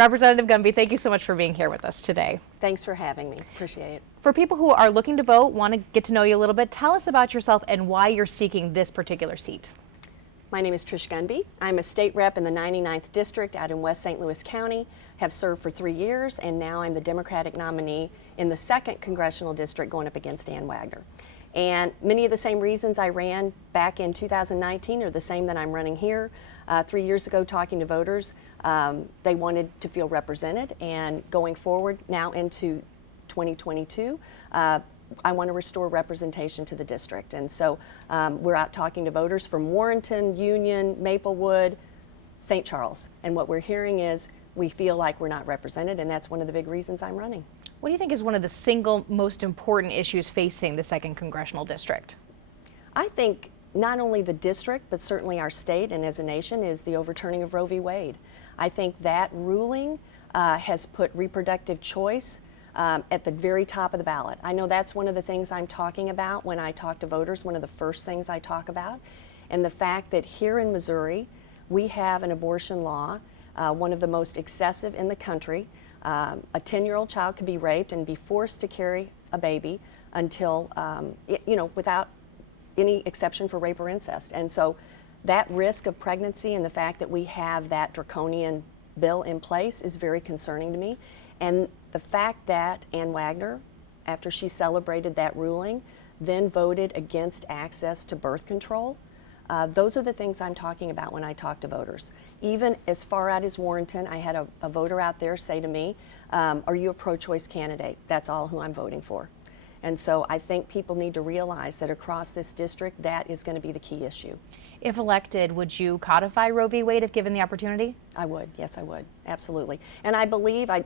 Representative Gunby, thank you so much for being here with us today. Thanks for having me. Appreciate it. For people who are looking to vote, want to get to know you a little bit, tell us about yourself and why you're seeking this particular seat. My name is Trish Gunby. I'm a state rep in the 99th District out in West St. Louis County. Have served for 3 years, and now I'm the Democratic nominee in the 2nd Congressional District going up against Ann Wagner. And many of the same reasons I ran back in 2019 are the same that I'm running here. 3 years ago, talking to voters, they wanted to feel represented, and going forward now into 2022, I want to restore representation to the district. And so we're out talking to voters from Warrenton, Union, Maplewood, St. Charles. And what we're hearing is we feel like we're not represented, and that's one of the big reasons I'm running. What do you think is one of the single most important issues facing the 2nd Congressional District? I think not only the district, but certainly our state and as a nation, is the overturning of Roe v. Wade. I think that ruling has put reproductive choice at the very top of the ballot. I know that's one of the things I'm talking about when I talk to voters, one of the first things I talk about. And the fact that here in Missouri, we have an abortion law, one of the most excessive in the country. A 10-year-old child could be raped and be forced to carry a baby until, without any exception for rape or incest. And so that risk of pregnancy and the fact that we have that draconian bill in place is very concerning to me. And the fact that Ann Wagner, after she celebrated that ruling, then voted against access to birth control, those are the things I'm talking about when I talk to voters. Even as far out as Warrenton, I had a voter out there say to me, are you a pro-choice candidate? That's all who I'm voting for. And so I think people need to realize that across this district, that is going to be the key issue. If elected, would you codify Roe v. Wade if given the opportunity? I would, yes I would, absolutely. And I believe I'm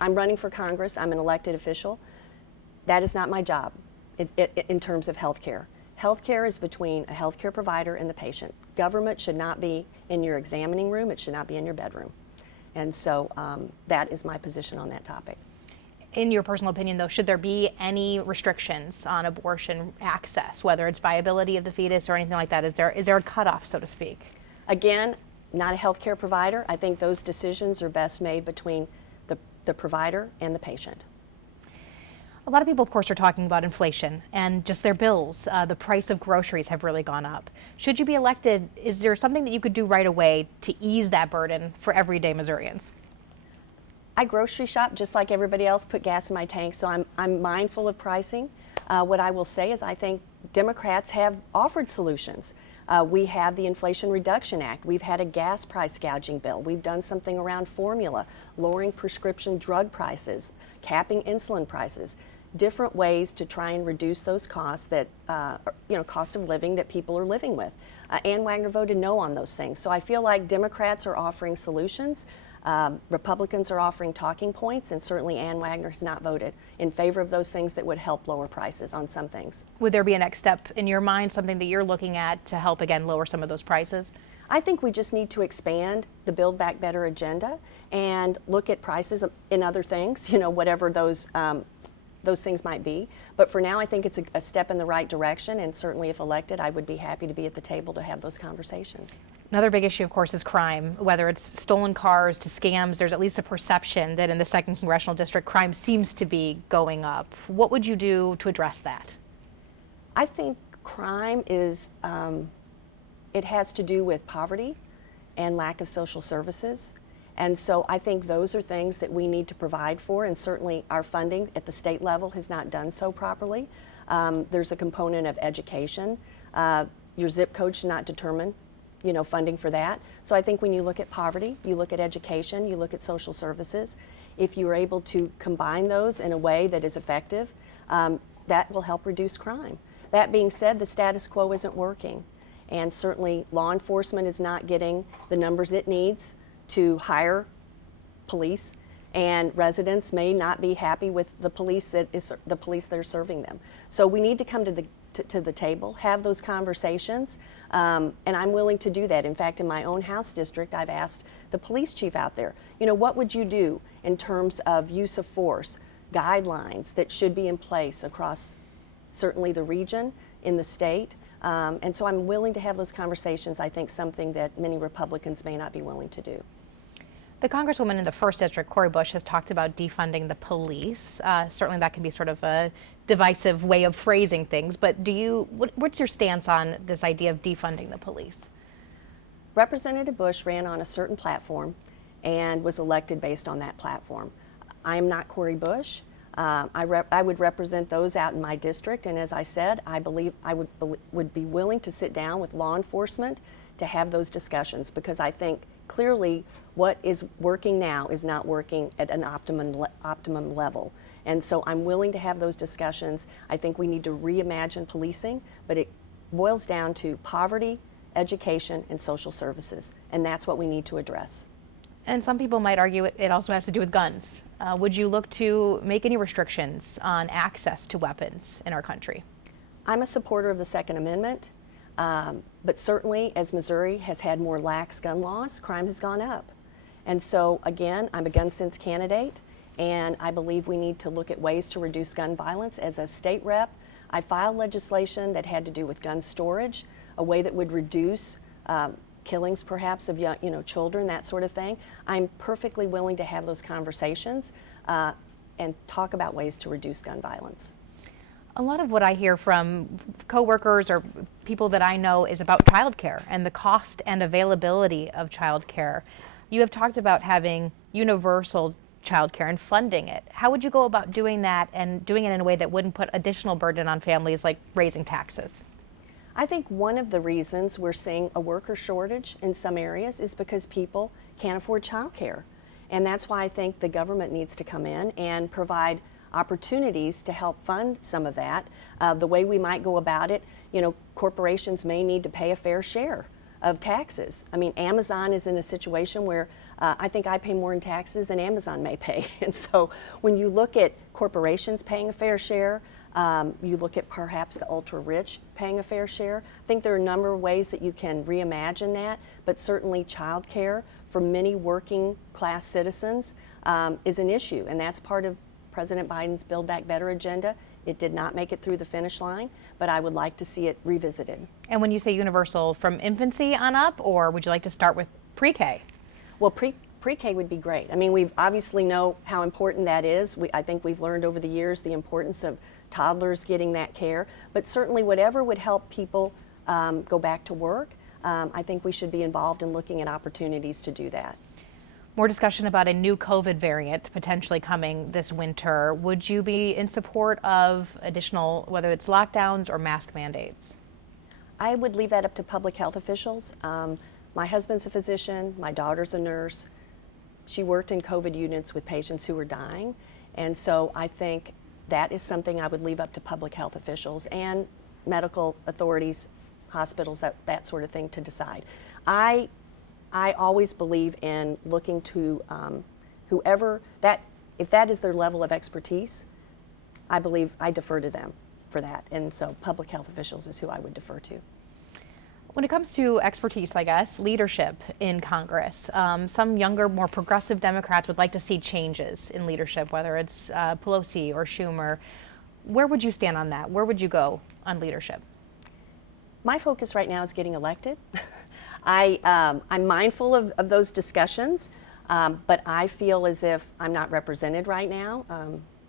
running for Congress, I'm an elected official. That is not my job in terms of health care. Healthcare is between a healthcare provider and the patient. Government should not be in your examining room, it should not be in your bedroom. And so that is my position on that topic. In your personal opinion, though, should there be any restrictions on abortion access, whether it's viability of the fetus or anything like that? Is there a cutoff, so to speak? Again, not a healthcare provider. I think those decisions are best made between the provider and the patient. A lot of people, of course, are talking about inflation and just their bills. The price of groceries have really gone up. Should you be elected, is there something that you could do right away to ease that burden for everyday Missourians? I grocery shop just like everybody else, put gas in my tank, so I'm mindful of pricing. What I will say is I think Democrats have offered solutions. We have the Inflation Reduction Act. We've had a gas price gouging bill. We've done something around formula, lowering prescription drug prices, capping insulin prices, different ways to try and reduce those costs that, cost of living that people are living with. Ann Wagner voted no on those things. So I feel like Democrats are offering solutions. Republicans are offering talking points, and certainly Ann Wagner has not voted in favor of those things that would help lower prices on some things. Would there be a next step in your mind, something that you're looking at to help, again, lower some of those prices? I think we just need to expand the Build Back Better agenda and look at prices in other things, whatever those things might be. But for now, I think it's a step in the right direction, and certainly if elected, I would be happy to be at the table to have those conversations. Another big issue, of course, is crime. Whether it's stolen cars to scams, there's at least a perception that in the 2nd Congressional District, crime seems to be going up. What would you do to address that? I think crime is, it has to do with poverty and lack of social services. And so I think those are things that we need to provide for, and certainly our funding at the state level has not done so properly. There's a component of education. Your zip code should not determine funding for that. So I think when you look at poverty, you look at education, you look at social services, if you're able to combine those in a way that is effective, that will help reduce crime. That being said, the status quo isn't working, and certainly law enforcement is not getting the numbers it needs to hire police, and residents may not be happy with the police that are serving them. So we need to come to the table, have those conversations, and I'm willing to do that. In fact, in my own House district, I've asked the police chief out there, what would you do in terms of use of force, guidelines that should be in place across certainly the region, in the state, and so I'm willing to have those conversations. I think something that many Republicans may not be willing to do. The Congresswoman in the 1st District, Cori Bush, has talked about defunding the police. Certainly that can be sort of a divisive way of phrasing things, but what's your stance on this idea of defunding the police? Representative Bush ran on a certain platform and was elected based on that platform. I am not Cori Bush. I would represent those out in my district, and as I said, I believe I would be willing to sit down with law enforcement to have those discussions, because I think clearly what is working now is not working at an optimum level. And so I'm willing to have those discussions. I think we need to reimagine policing, but it boils down to poverty, education, and social services, and that's what we need to address. And some people might argue it also has to do with guns. Would you look to make any restrictions on access to weapons in our country? I'm a supporter of the Second Amendment, but certainly as Missouri has had more lax gun laws, crime has gone up. And so again, I'm a gun sense candidate, and I believe we need to look at ways to reduce gun violence. As a state rep, I filed legislation that had to do with gun storage, a way that would reduce killings perhaps of young, children, that sort of thing. I'm perfectly willing to have those conversations and talk about ways to reduce gun violence. A lot of what I hear from coworkers or people that I know is about childcare and the cost and availability of childcare. You have talked about having universal childcare and funding it. How would you go about doing that and doing it in a way that wouldn't put additional burden on families, like raising taxes? I think one of the reasons we're seeing a worker shortage in some areas is because people can't afford childcare. And that's why I think the government needs to come in and provide opportunities to help fund some of that. The way we might go about it, corporations may need to pay a fair share of taxes. I mean, Amazon is in a situation where I think I pay more in taxes than Amazon may pay. And so when you look at corporations paying a fair share, you look at perhaps the ultra rich paying a fair share. I think there are a number of ways that you can reimagine that, but certainly child care for many working class citizens is an issue, and that's part of President Biden's Build Back Better agenda. It did not make it through the finish line, but I would like to see it revisited. And when you say universal, from infancy on up, or would you like to start with pre-K? Well, pre-K would be great. I mean, we obviously know how important that is. I think we've learned over the years the importance of toddlers getting that care, but certainly whatever would help people go back to work, I think we should be involved in looking at opportunities to do that. More discussion about a new COVID variant potentially coming this winter. Would you be in support of additional, whether it's lockdowns or mask mandates? I would leave that up to public health officials. My husband's a physician, my daughter's a nurse. She worked in COVID units with patients who were dying, and so I think that is something I would leave up to public health officials and medical authorities, hospitals, that sort of thing to decide. I always believe in looking to whoever if that is their level of expertise, I believe I defer to them for that. And so public health officials is who I would defer to. When it comes to expertise, I guess, leadership in Congress, some younger, more progressive Democrats would like to see changes in leadership, whether it's Pelosi or Schumer. Where would you stand on that? Where would you go on leadership? My focus right now is getting elected. I'm mindful of those discussions, but I feel as if I'm not represented right now.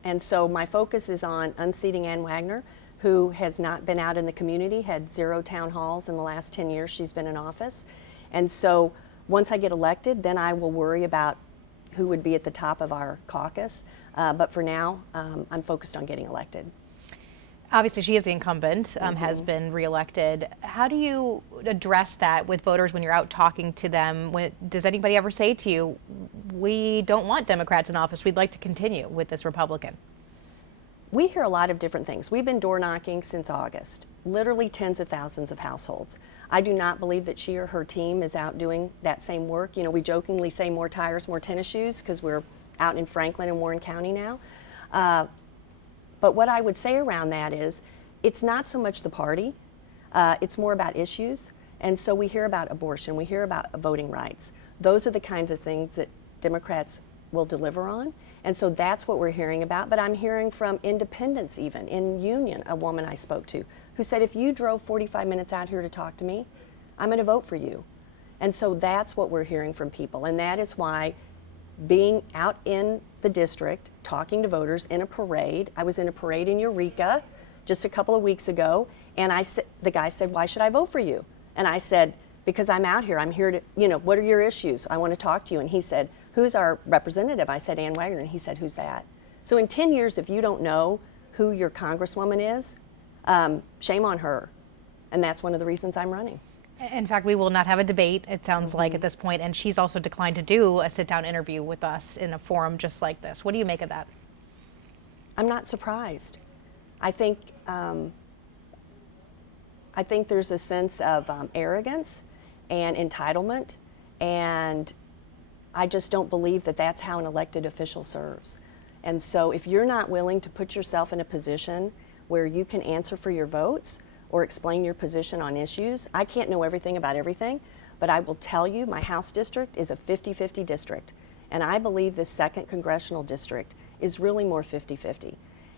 And so my focus is on unseating Ann Wagner, who has not been out in the community, had 0 town halls in the last 10 years she's been in office. And so once I get elected, then I will worry about who would be at the top of our caucus. But for now, I'm focused on getting elected. Obviously, she is the incumbent, has been reelected. How do you address that with voters when you're out talking to them? Does anybody ever say to you, we don't want Democrats in office, we'd like to continue with this Republican? We hear a lot of different things. We've been door knocking since August, literally tens of thousands of households. I do not believe that she or her team is out doing that same work. We jokingly say more tires, more tennis shoes, because we're out in Franklin and Warren County now. But what I would say around that is, it's not so much the party, it's more about issues. And so we hear about abortion, we hear about voting rights. Those are the kinds of things that Democrats will deliver on. And so that's what we're hearing about. But I'm hearing from independents, even in Union, a woman I spoke to, who said, if you drove 45 minutes out here to talk to me, I'm going to vote for you. And so that's what we're hearing from people. And that is why being out in the district, talking to voters in a parade. I was in a parade in Eureka just a couple of weeks ago, and the guy said, "Why should I vote for you?" And I said, "Because I'm out here. I'm here to, what are your issues? I want to talk to you." And he said, "Who's our representative?" I said, "Ann Wagner." And he said, "Who's that?" So in 10 years, if you don't know who your congresswoman is, shame on her. And that's one of the reasons I'm running. In fact, we will not have a debate, it sounds like, at this point, and she's also declined to do a sit-down interview with us in a forum just like this. What do you make of that? I'm not surprised. I think there's a sense of arrogance and entitlement, and I just don't believe that that's how an elected official serves. And so if you're not willing to put yourself in a position where you can answer for your votes or explain your position on issues, I can't know everything about everything, but I will tell you my House district is a 50-50 district, and I believe this 2nd Congressional district is really more 50-50.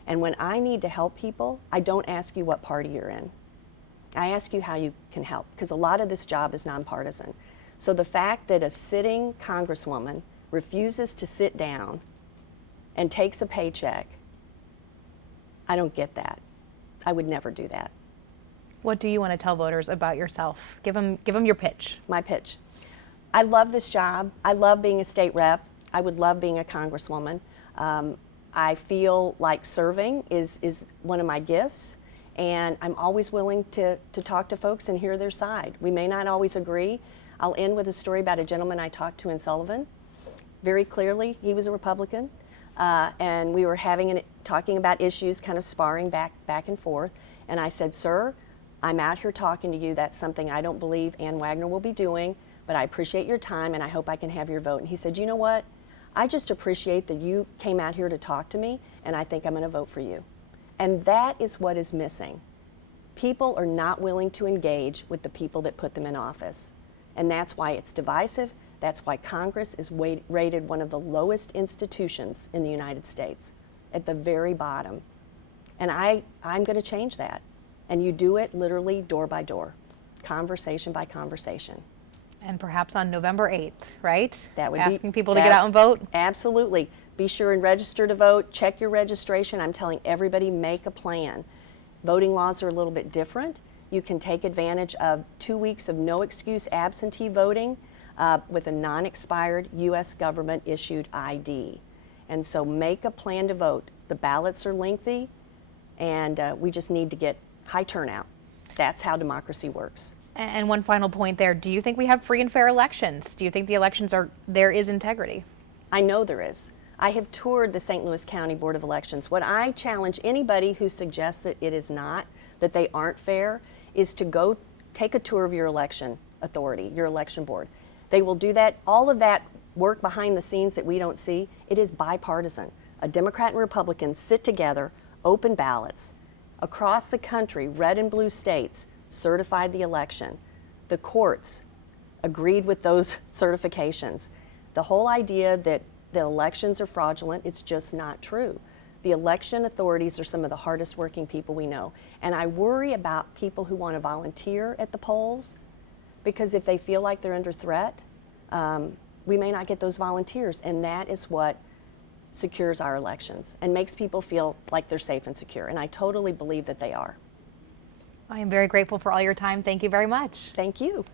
And when I need to help people, I don't ask you what party you're in. I ask you how you can help, because a lot of this job is nonpartisan. So the fact that a sitting congresswoman refuses to sit down and takes a paycheck, I don't get that. I would never do that. What do you want to tell voters about yourself? Give them your pitch. My pitch. I love this job. I love being a state rep. I would love being a congresswoman. I feel like serving is one of my gifts, and I'm always willing to talk to folks and hear their side. We may not always agree. I'll end with a story about a gentleman I talked to in Sullivan. Very clearly, he was a Republican, and we were talking about issues, kind of sparring back and forth, and I said, "Sir, I'm out here talking to you. That's something I don't believe Ann Wagner will be doing, but I appreciate your time and I hope I can have your vote." And he said, "You know what? I just appreciate that you came out here to talk to me, and I think I'm going to vote for you." And that is what is missing. People are not willing to engage with the people that put them in office. And that's why it's divisive. That's why Congress is rated one of the lowest institutions in the United States, at the very bottom. And I'm going to change that. And you do it literally door by door, conversation by conversation. And perhaps on November 8th, right? That would Asking people to get out and vote? Absolutely. Be sure and register to vote. Check your registration. I'm telling everybody, make a plan. Voting laws are a little bit different. You can take advantage of 2 weeks of no excuse absentee voting with a non-expired U.S. government issued ID. And so make a plan to vote. The ballots are lengthy, and we just need to get high turnout. That's how democracy works. And one final point there, do you think we have free and fair elections? Do you think the elections there is integrity? I know there is. I have toured the St. Louis County Board of Elections. What I challenge anybody who suggests that it is not, that they aren't fair, is to go take a tour of your election authority, your election board. They will do that. All of that work behind the scenes that we don't see, it is bipartisan. A Democrat and Republican sit together, open ballots. Across the country, red and blue states certified the election. The courts agreed with those certifications. The whole idea that the elections are fraudulent, it's just not true. The election authorities are some of the hardest working people we know. And I worry about people who want to volunteer at the polls, because if they feel like they're under threat, we may not get those volunteers. And that is what secures our elections and makes people feel like they're safe and secure. And I totally believe that they are. I am very grateful for all your time. Thank you very much. Thank you.